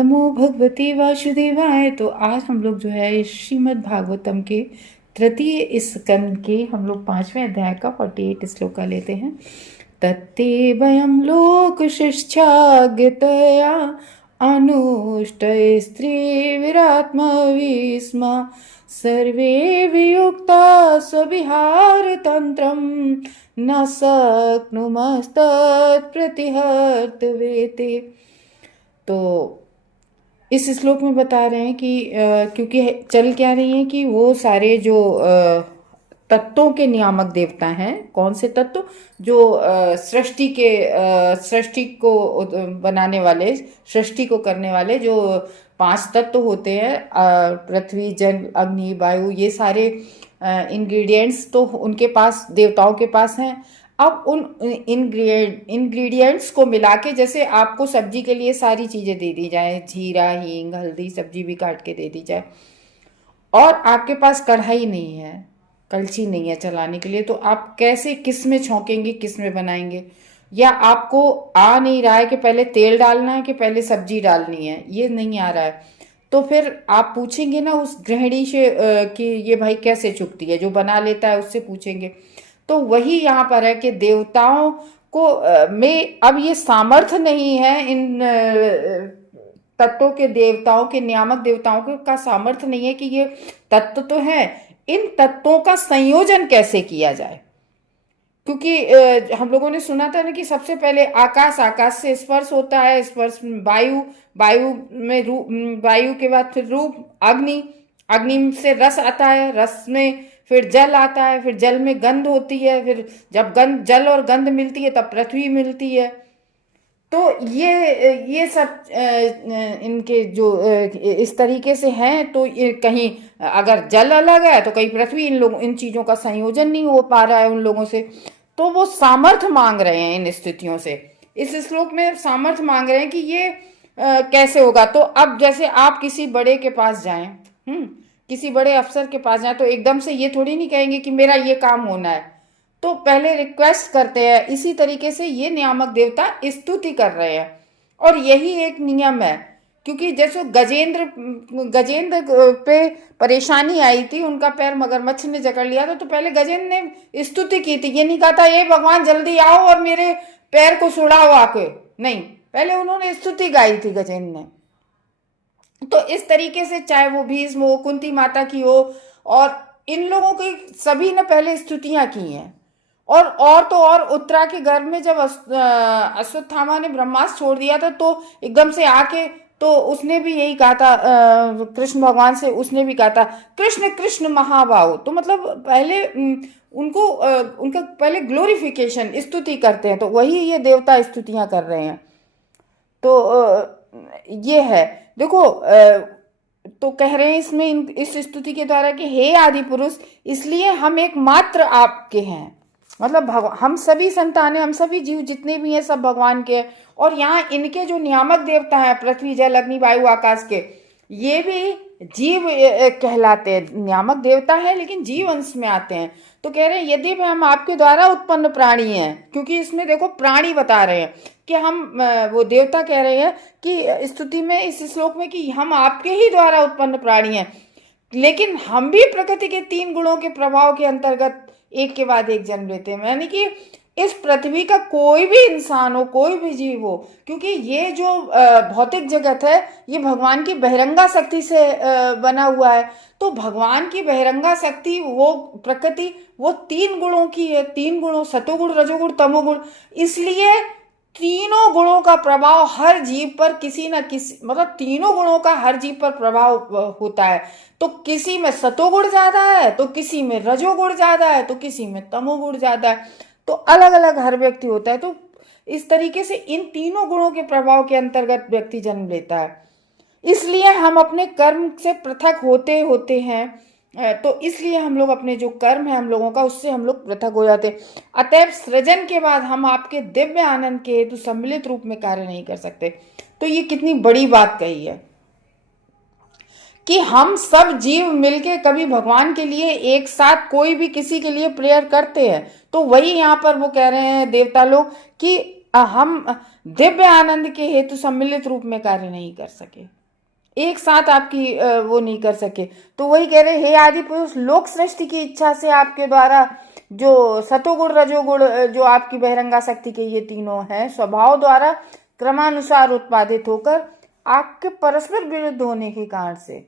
नमो भगवते वासुदेवाय। तो आज हम लोग जो है श्रीमद् भागवतम के तृतीय स्कंद के हम लोग 5वें अध्याय का 48 श्लोक का लेते हैं। तत्ते वयं लोक शिष्टागतया अनुष्ट स्त्री विरात्मविस्मा सर्वे वियुक्ता स्वविहार तंत्रम न शक्नुमस्तत् प्रतिहर्त वेते। तो इस श्लोक में बता रहे हैं कि क्योंकि चल क्या रही है कि वो सारे जो तत्वों के नियामक देवता हैं, कौन से तत्व, जो सृष्टि को बनाने वाले, सृष्टि को करने वाले जो 5 तत्व होते हैं, पृथ्वी जल अग्नि वायु, ये सारे इंग्रेडिएंट्स तो उनके पास, देवताओं के पास हैं। अब उन इंग्रेडिएंट्स को मिला के, जैसे आपको सब्जी के लिए सारी चीज़ें दे दी जाए, जीरा हींग हल्दी सब्जी भी काट के दे दी जाए, और आपके पास कढ़ाई नहीं है, कलछी नहीं है चलाने के लिए, तो आप कैसे, किस में छौंकेंगे, किस में बनाएंगे? या आपको आ नहीं रहा है कि पहले तेल डालना है कि पहले सब्जी डालनी है, ये नहीं आ रहा है, तो फिर आप पूछेंगे ना उस गृहिणी से कि ये भाई कैसे चुकती है, जो बना लेता है उससे पूछेंगे। तो वही यहाँ पर है कि देवताओं को में अब ये सामर्थ्य नहीं है, इन तत्वों के, देवताओं के नियामक देवताओं का सामर्थ्य नहीं है कि ये तत्व तो है, इन तत्वों का संयोजन कैसे किया जाए। क्योंकि हम लोगों ने सुना था ना कि सबसे पहले आकाश, आकाश से स्पर्श होता है, स्पर्श में वायु, वायु में रूप, वायु के बाद फिर रूप, अग्नि, अग्नि से रस आता है, रस में फिर जल आता है, फिर जल में गंध होती है, फिर जब गंध, जल और गंध मिलती है तब पृथ्वी मिलती है। तो ये सब इनके जो इस तरीके से हैं, तो ये कहीं अगर जल अलग है तो कहीं पृथ्वी, इन चीजों का संयोजन नहीं हो पा रहा है उन लोगों से, तो वो सामर्थ्य मांग रहे हैं इन स्थितियों से। इस श्लोक में सामर्थ्य मांग रहे हैं कि ये कैसे होगा। तो अब जैसे आप किसी बड़े के पास जाएं, किसी बड़े अफसर के पास जाएं, तो एकदम से ये थोड़ी नहीं कहेंगे कि मेरा ये काम होना है, तो पहले रिक्वेस्ट करते हैं। इसी तरीके से ये नियामक देवता स्तुति कर रहे हैं, और यही एक नियम है। क्योंकि जैसे गजेंद्र पे परेशानी आई थी, उनका पैर मगरमच्छ ने जकड़ लिया था, तो पहले गजेंद्र ने स्तुति की थी, ये नहीं कहा था ये भगवान जल्दी आओ और मेरे पैर को छुड़ाओ आके, नहीं, पहले उन्होंने स्तुति गाई थी गजेंद्र ने। तो इस तरीके से चाहे वो भीष्म हो, कुंती माता की हो, और इन लोगों की सभी ने पहले स्तुतियां की हैं। और तो और उत्तरा के गर्भ में जब अश्वत्थामा ने ब्रह्मास्त्र छोड़ दिया था, तो एकदम से आके तो उसने भी यही कहा था, कृष्ण भगवान से उसने भी कहा था कृष्ण कृष्ण महाबाहु। तो मतलब पहले उनको उनका पहले ग्लोरिफिकेशन, स्तुति करते हैं, तो वही ये देवता स्तुतियां कर रहे हैं। तो ये है, देखो, तो कह रहे हैं इसमें इस स्तुति के द्वारा कि हे आदि पुरुष, इसलिए हम एकमात्र आपके हैं, मतलब हम सभी संतान हैं, हम सभी जीव जितने भी हैं सब भगवान के हैं। और यहाँ इनके जो नियामक देवता हैं, पृथ्वी जल अग्नि वायु आकाश के, ये भी जीव कहलाते हैं, नियामक देवता है लेकिन जीव अंश में आते हैं। तो कह रहे हैं यदि भी हम आपके द्वारा उत्पन्न प्राणी हैं, क्योंकि इसमें देखो प्राणी बता रहे हैं कि हम, वो देवता कह रहे हैं कि स्तुति में, इस श्लोक में, कि हम आपके ही द्वारा उत्पन्न प्राणी हैं, लेकिन हम भी प्रकृति के 3 गुणों के प्रभाव के अंतर्गत एक के बाद एक जन्म लेते हैं। यानी कि इस पृथ्वी का कोई भी इंसान हो, कोई भी जीव हो, क्योंकि ये जो भौतिक जगत है ये भगवान की बहिरंगा शक्ति से बना हुआ है। तो भगवान की बहिरंगा शक्ति, वो प्रकृति, वो 3 गुणों की है, 3 गुणों, सतोगुण रजोगुण तमोगुण, इसलिए तीनों गुणों का प्रभाव हर जीव पर किसी न किसी, मतलब तीनों गुणों का हर जीव पर प्रभाव होता है। तो किसी में सतोगुण ज्यादा है, तो किसी में रजोगुण ज्यादा है, तो किसी में तमोगुण ज्यादा है, तो अलग अलग हर व्यक्ति होता है। तो इस तरीके से इन तीनों गुणों के प्रभाव के अंतर्गत व्यक्ति जन्म लेता है। इसलिए हम अपने कर्म से पृथक होते होते हैं, तो इसलिए हम लोग अपने जो कर्म है हम लोगों का, उससे हम लोग पृथक हो जाते हैं। अतएव सृजन के बाद हम आपके दिव्य आनंद के हेतु सम्मिलित रूप में कार्य नहीं कर सकते। तो ये कितनी बड़ी बात कही है कि हम सब जीव मिलके कभी भगवान के लिए एक साथ कोई भी किसी के लिए प्रेयर करते हैं। तो वही यहाँ पर वो कह रहे हैं देवता लोग कि हम दिव्य आनंद के हेतु सम्मिलित रूप में कार्य नहीं कर सके, एक साथ आपकी वो नहीं कर सके। तो वही कह रहे, हे आदि पुरुष, लोक सृष्टि की इच्छा से आपके द्वारा जो सतोगुण रजोगुण जो आपकी बहिरंगा शक्ति के ये तीनों हैं, स्वभाव द्वारा क्रमानुसार उत्पादित होकर आपके परस्पर विरुद्ध होने के कारण से,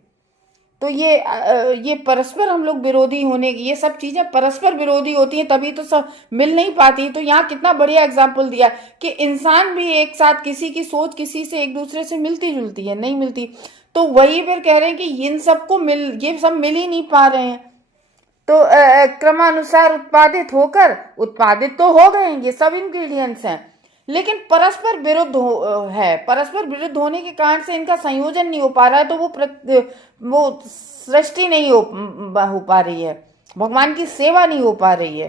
तो ये परस्पर हम लोग विरोधी होने की, ये सब चीजें परस्पर विरोधी होती हैं, तभी तो सब मिल नहीं पाती। तो यहाँ कितना बढ़िया एग्जाम्पल दिया कि इंसान भी एक साथ, किसी की सोच किसी से एक दूसरे से मिलती जुलती है, नहीं मिलती। तो वही फिर कह रहे हैं कि इन सबको ये सब मिल ही नहीं पा रहे हैं। तो क्रमानुसार उत्पादित होकर, उत्पादित तो हो गए, ये सब इंग्रेडिएंट्स हैं, लेकिन परस्पर विरुद्ध है। परस्पर विरुद्ध होने के कारण से इनका संयोजन नहीं हो पा रहा है, तो वो सृष्टि नहीं हो पा रही है, भगवान की सेवा नहीं हो पा रही है।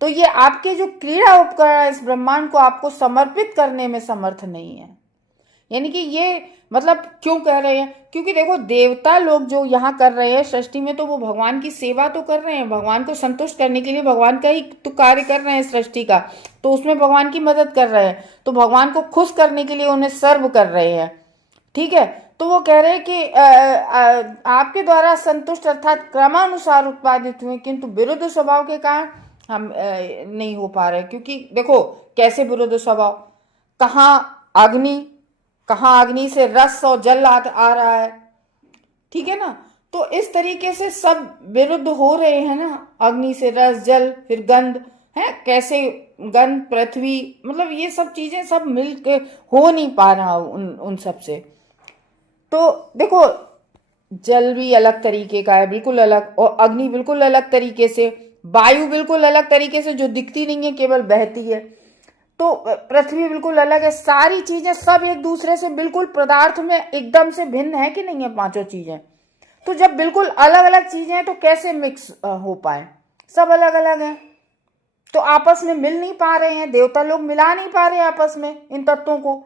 तो ये आपके जो क्रीड़ा उपकरण इस ब्रह्मांड को आपको समर्पित करने में समर्थ नहीं है। यानी कि ये मतलब क्यों कह रहे हैं, क्योंकि देखो देवता लोग जो यहाँ कर रहे हैं सृष्टि में, तो वो भगवान की सेवा तो कर रहे हैं, भगवान को संतुष्ट करने के लिए भगवान का ही तो कार्य कर रहे हैं सृष्टि का, तो उसमें भगवान की मदद कर रहे हैं, तो भगवान को खुश करने के लिए उन्हें सर्व कर रहे हैं। ठीक है, तो वो कह रहे हैं कि आपके द्वारा संतुष्ट अर्थात क्रमानुसार उत्पादित हुए, किंतु विरुद्ध स्वभाव के कारण हम नहीं हो पा रहे। क्योंकि देखो कैसे विरुद्ध स्वभाव, कहाँ अग्नि से रस और जल आ रहा है, ठीक है ना। तो इस तरीके से सब विरुद्ध हो रहे हैं ना, अग्नि से रस, जल, फिर गंध है, कैसे गंध, पृथ्वी, मतलब ये सब चीजें सब मिल के हो नहीं पा रहा उन सब से। तो देखो जल भी अलग तरीके का है, बिल्कुल अलग, और अग्नि बिल्कुल अलग तरीके से, वायु बिल्कुल अलग तरीके से जो दिखती नहीं है, केवल बहती है, तो पृथ्वी बिल्कुल अलग है। सारी चीजें सब एक दूसरे से बिल्कुल पदार्थ में एकदम से भिन्न है कि नहीं है पांचों चीजें। तो जब बिल्कुल अलग अलग चीजें हैं तो कैसे मिक्स हो पाए, सब अलग अलग है, तो आपस में मिल नहीं पा रहे हैं, देवता लोग मिला नहीं पा रहे आपस में इन तत्वों को।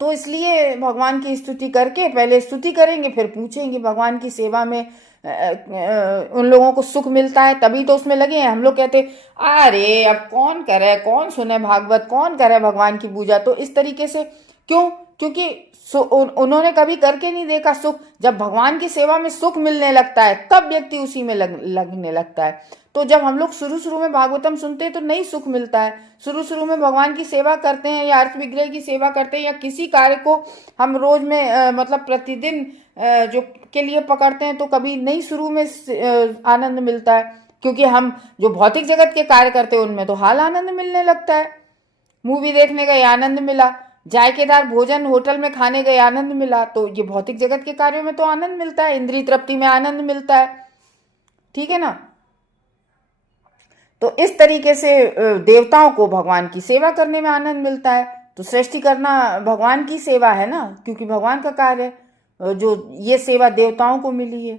तो इसलिए भगवान की स्तुति करके, पहले स्तुति करेंगे फिर पूछेंगे, भगवान की सेवा में उन लोगों को सुख मिलता है तभी तो उसमें लगे हैं। हम लोग कहते अरे अब कौन करे, कौन सुने भागवत, कौन करे भगवान की पूजा, तो इस तरीके से क्यों, क्योंकि उन्होंने कभी करके नहीं देखा सुख। जब भगवान की सेवा में सुख मिलने लगता है तब व्यक्ति उसी में लगने लगता है। तो जब हम लोग शुरू में भागवतम सुनते हैं तो नहीं सुख मिलता है, शुरू में भगवान की सेवा करते हैं या अर्थ विग्रह की सेवा करते हैं या किसी कार्य को हम रोज में मतलब प्रतिदिन जो के लिए पकड़ते हैं, तो कभी नहीं शुरू में आनंद मिलता है, क्योंकि हम जो भौतिक जगत के कार्य करते हैं उनमें तो हाल आनंद मिलने लगता है। मूवी देखने गए आनंद मिला, जायकेदार भोजन होटल में खाने गए आनंद मिला, तो ये भौतिक जगत के कार्यों में तो आनंद मिलता है, इंद्रिय तृप्ति में आनंद मिलता है, ठीक है ना। तो इस तरीके से देवताओं को भगवान की सेवा करने में आनंद मिलता है। तो सृष्टि करना भगवान की सेवा है ना, क्योंकि भगवान का कार्य है, जो ये सेवा देवताओं को मिली है।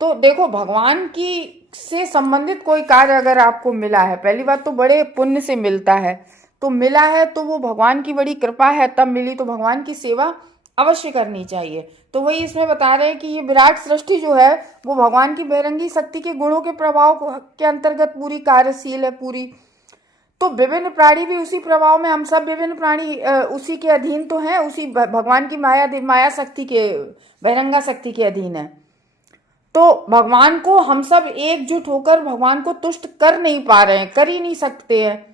तो देखो भगवान की से संबंधित कोई कार्य अगर आपको मिला है, पहली बात तो बड़े पुण्य से मिलता है, तो मिला है तो वो भगवान की बड़ी कृपा है तब मिली, तो भगवान की सेवा अवश्य करनी चाहिए। तो वही इसमें बता रहे हैं कि ये विराट सृष्टि जो है वो भगवान की बहिरंगी शक्ति के गुणों के प्रभाव के अंतर्गत पूरी कार्यशील है पूरी। तो विभिन्न प्राणी भी उसी प्रभाव में, हम सब विभिन्न प्राणी उसी के अधीन तो हैं, उसी भगवान की माया शक्ति के, बहिरंगा शक्ति के अधीन है। तो भगवान को हम सब एकजुट होकर भगवान को तुष्ट कर नहीं पा रहे हैं, कर ही नहीं सकते हैं।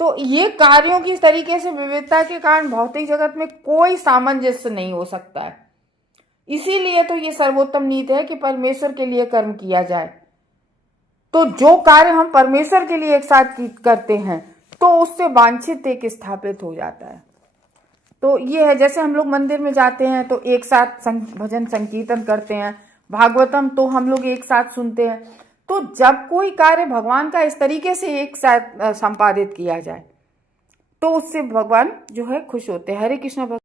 तो ये कार्यों की तरीके से विविधता के कारण भौतिक जगत में कोई सामंजस्य नहीं हो सकता है। इसीलिए तो ये सर्वोत्तम नीति है कि परमेश्वर के लिए कर्म किया जाए। तो जो कार्य हम परमेश्वर के लिए एक साथ करते हैं तो उससे वांछित एक स्थापित हो जाता है। तो ये है, जैसे हम लोग मंदिर में जाते हैं तो एक साथ भजन संकीर्तन करते हैं, भागवतम तो हम लोग एक साथ सुनते हैं। तो जब कोई कार्य भगवान का इस तरीके से एक साथ संपादित किया जाए तो उससे भगवान जो है खुश होते हैं। हरे कृष्ण।